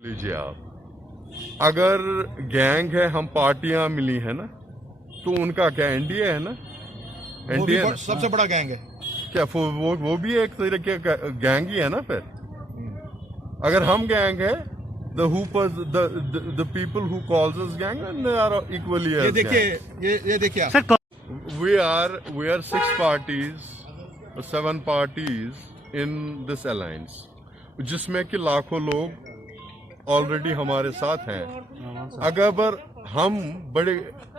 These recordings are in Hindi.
लीजिए आप, अगर गैंग है, हम पार्टियां मिली है ना, तो उनका क्या एनडीए है ना, एनडीए सबसे बड़ा गैंग है क्या वो भी एक तरीके का गैंग ही है ना। फिर अगर हम गैंग है, the people who calls us gang, and they are equally ये as देखिए gang. ये देखिए आप। we are 6 parties, 7 parties in this alliance, जिसमें कि लाखों लोग ऑलरेडी हमारे साथ हैं। अगर हम बड़े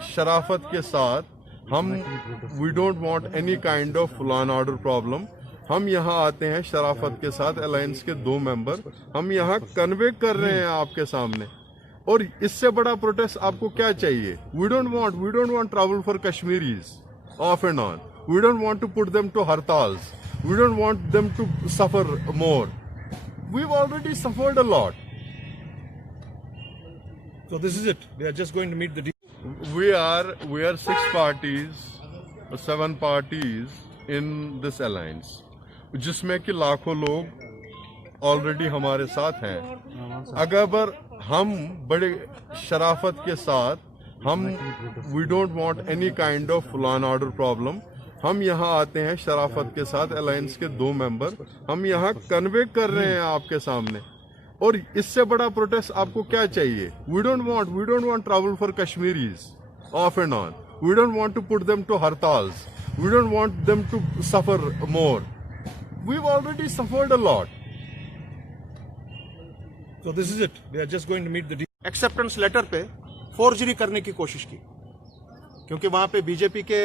शराफत के साथ we don't want any kind of law and order problem, हम यहाँ आते हैं शराफत के साथ, अलायंस के 2 मेंबर हम यहाँ कन्वे कर रहे हैं आपके सामने। और इससे बड़ा प्रोटेस्ट आपको क्या चाहिए? We don't want travel for Kashmiris off and on, we don't want to put them to hartals, we don't want them to suffer more, we've already suffered a lot. So this is it. They are just going to meet the. We are 6 parties, 7 parties in this alliance, जिसमें कि लाखों लोग ऑलरेडी हमारे साथ हैं। अगर हम बड़े शराफत के साथ we don't want any kind of law and order problem, हम यहाँ आते हैं शराफत के साथ, अलायंस के 2 मेंबर हम यहाँ कन्वे कर रहे हैं आपके सामने। और इससे बड़ा प्रोटेस्ट आपको क्या चाहिए? We don't want travel for Kashmiris off and on, we don't want to put them to hartals, we don't want them to suffer more, we've already suffered a lot. So this is it. They are just going to meet the. Acceptance letter पे फोर्जरी करने की कोशिश की, क्योंकि वहां पे बीजेपी के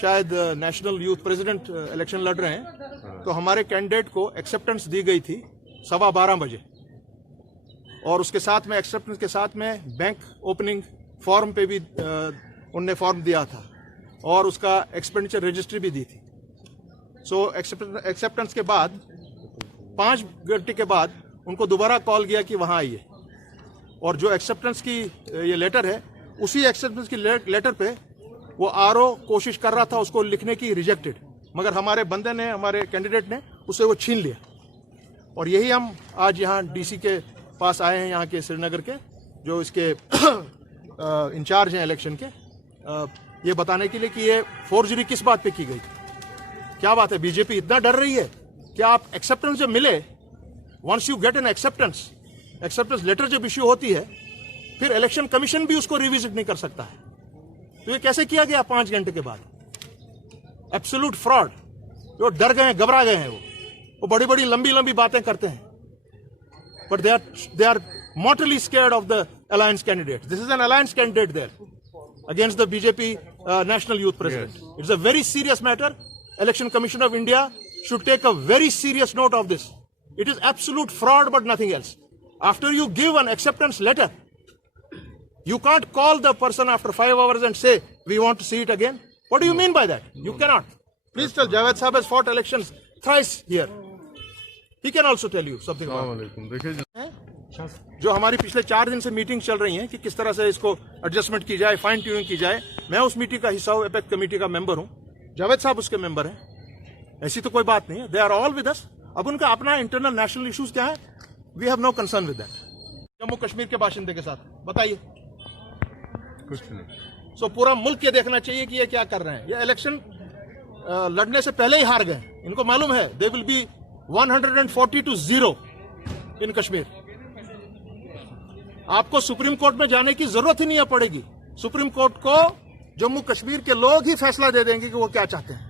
शायद नेशनल यूथ प्रेसिडेंट इलेक्शन लड़ रहे हैं, तो हमारे कैंडिडेट को एक्सेप्टेंस दी गई थी 12:15 बजे, और उसके साथ में एक्सेप्टेंस के साथ में बैंक ओपनिंग फॉर्म पे भी उनने फॉर्म दिया था, और उसका एक्सपेंडिचर रजिस्ट्री भी दी थी। सो एक्सेप्टेंस के बाद 5 घंटे के बाद उनको दोबारा कॉल किया कि वहां आइए, और जो एक्सेप्टेंस की ये लेटर है, उसी एक्सेप्टेंस की लेटर पे वो आरओ कोशिश कर रहा था उसको लिखने की, रिजेक्टेड, मगर हमारे बंदे ने, हमारे कैंडिडेट ने उसे वो छीन लिया। और यही हम आज यहाँ डीसी के पास आए हैं, यहाँ के श्रीनगर के जो इसके इंचार्ज हैं इलेक्शन के, ये बताने के लिए कि ये फोर्जरी किस बात पे की गई थी। क्या बात है, बीजेपी इतना डर रही है कि आप एक्सेप्टेंस जब मिले, once you get an acceptance letter जब इश्यू होती है, फिर इलेक्शन कमीशन भी उसको रिविजिट नहीं कर सकता है। तो ये कैसे किया गया 5 घंटे के बाद? Absolute fraud. जो डर गए, घबरा गए हैं, वो बड़ी बड़ी लंबी लंबी बातें करते हैं, but they are mortally scared of the alliance candidate. This is an alliance candidate there against the BJP national youth president. Yes. It's a very serious matter. Election Commission of India should take a very serious note of this. It is absolute fraud, but nothing else. After you give an acceptance letter, you can't call the person after 5 hours and say, we want to see it again. What do you mean by that? You cannot. Please tell Javed Sahab has fought elections thrice here. He can also tell you something about it. जो हमारी पिछले 4 दिन से मीटिंग चल रही है कि किस तरह से इसको एडजस्टमेंट की जाए, फाइन ट्यूनिंग की जाए। मैं उस मीटिंग का हिस्सा हूं, एपेक कमेटी का मेंबर हूं, जावेद साहब उसके मेंबर हैं। ऐसी तो कोई बात नहीं है, they are all with us. अब उनका अपना इंटरनल नेशनल इश्यूज क्या है, we have no concern with that. Jammu Kashmir के बाशिंदे के साथ बताइए कुछ नहीं। सो पूरा मुल्क ये देखना चाहिए कि ये क्या कर रहे हैं। ये इलेक्शन लड़ने से पहले ही हार गए, इनको मालूम है दे विल बी 140-0 इन कश्मीर। आपको सुप्रीम कोर्ट में जाने की जरूरत ही नहीं पड़ेगी। सुप्रीम कोर्ट को जम्मू कश्मीर के लोग ही फैसला दे देंगे कि वो क्या चाहते हैं।